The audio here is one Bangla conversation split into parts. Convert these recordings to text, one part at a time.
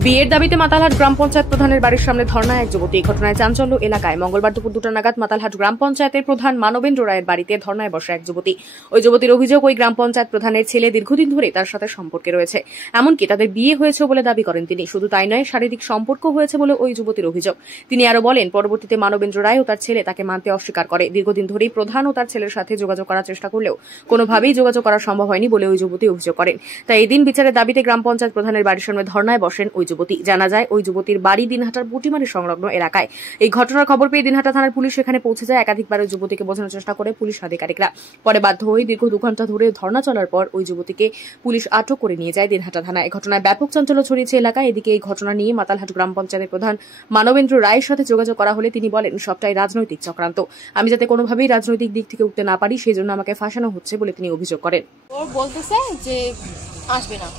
বিয়ের দাবিতে মাতালহাট গ্রাম পঞ্চায়েত প্রধানের বাড়ির সামনে ধর্ণায় এক যুবতী। ঘটনায় চাঞ্চল্য এলাকায়। মঙ্গলবার দুপুর 2টা নাগাদ মাতালহাট গ্রাম পঞ্চায়েতের প্রধান মানবেন্দ্র রায়ের বাড়িতে ধর্ণায় বসে এক যুবতী। ওই যুবতীর অভিযোগ, ওই গ্রাম পঞ্চায়েত প্রধানের ছেলে দীর্ঘদিন ধরে তার সাথে সম্পর্কে রয়েছে। এমনকি তাদের বিয়ে হয়েছে বলে দাবি করেন তিনি। শুধু তাই নয়, শারীরিক সম্পর্ক হয়েছে বলে ওই যুবতীর অভিযোগ। তিনি আরো বলেন, পরবর্তীতে মানবেন্দ্র রায় ও তার ছেলে তাকে মানতে অস্বীকার করে। দীর্ঘদিন ধরেই প্রধান ও তার ছেলের সাথে যোগাযোগ করার চেষ্টা করলেও কোনোভাবেই যোগাযোগ করা সম্ভব হয়নি বলে ওই যুবতী অভিযোগ করেন। তাই এদিন বিচারের দাবিতে গ্রাম পঞ্চায়েত প্রধানের বাড়ির সামনে ধর্ণায় বসেন ওই যুবতী। জানা যায়, ওই যুবতীর বাড়ি দিনহাটার পুটিমারি সংলগ্ন এলাকায়। এই ঘটনার খবর পেয়ে দিনহাটা থানার পুলিশ সেখানে পৌঁছে যায়। একাধিকবার ওই যুবতীকে বোঝানোর চেষ্টা করে পুলিশ আধিকারিকরা। পরে বাধ্য হয়ে দীর্ঘ 2 ঘন্টা ধরে ধর্ণা চলার পর ওই যুবতীকে পুলিশ আটক করে নিয়ে যায় দিনহাটা থানায়। এই ঘটনায় ব্যাপক চাঞ্চল্য ছড়িয়েছে এলাকায়। এদিকে এই ঘটনা নিয়ে মাতালহাট গ্রাম পঞ্চায়েতের প্রধান মানবেন্দ্র রায়ের সাথে যোগাযোগ করা হলে তিনি বলেন, সবটাই রাজনৈতিক চক্রান্ত। আমি যাতে কোনোভাবেই রাজনৈতিক দিক থেকে উঠতে না পারি, সেই জন্য আমাকে ফাঁসানো হচ্ছে বলে তিনি অভিযোগ করেন। ওর বলতেছে যে আসবে না।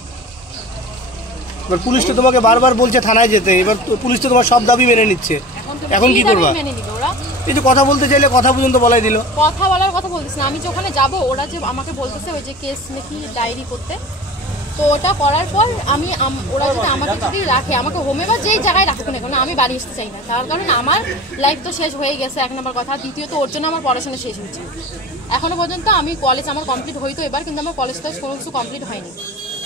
এবার পুলিশ তো তোমাকে বারবার বলছে থানায় যেতে, এবার পুলিশ তো তোমার সব দাবি মেনে নিচ্ছে, এখন কি করবা? এই যে কথা বলতে চাইলে কথা পর্যন্ত বলাই দিল। কথা বলার কথা বলতেছে না, আমি যে ওখানে যাবো, ওরা যে আমাকে বলতেছে ওই যে কেস নাকি ডায়েরি করতে, তো ওটা করার পর আমি ওরা যদি আমাকে যদি রাখে, আমাকে হোমে বা যেই জায়গায় রাখুক না কেন, আমি বাড়ি আসতে চাই না। তার কারণ আমার লাইফ তো শেষ হয়ে গেছে, 1 নম্বর কথা। দ্বিতীয়ত, ওর জন্য আমার পড়াশোনা শেষ হয়েছে। এখনো পর্যন্ত আমি কলেজ আমার কমপ্লিট হইতো এবার, কিন্তু আমার কলেজটা কোনো কিছু কমপ্লিট হয়নি।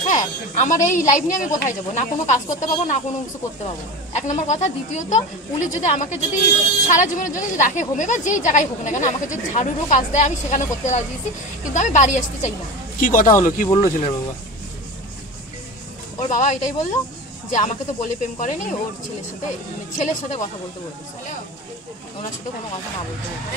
হ্যাঁ, আমার এই লাইফ নিয়ে আমি কোথায় যাবো? না কোনো কাজ করতে পারবো, না কোনো কিছু করতে পারবো, 1 নম্বর কথা। দ্বিতীয়ত, পুলিশ যদি আমাকে যদি সারা জীবনের জন্য রাখে হোমে বা যেই জায়গায় হোক না কেন, আমাকে যদি ঝাড়ুরও কাজ দেয়, আমি সেখানে করতে রাজি আছি, কিন্তু আমি বাড়ি আসতে চাই না। কি কথা হলো, কি বললো ছেলের বাবা? ওর বাবা এটাই বললো যে আমাকে তো বলে প্রেম করেনি, ওর ছেলের সাথে কথা বলতে বলতেছে, ওনার সাথে কোনো কথা না বলতে বলতে।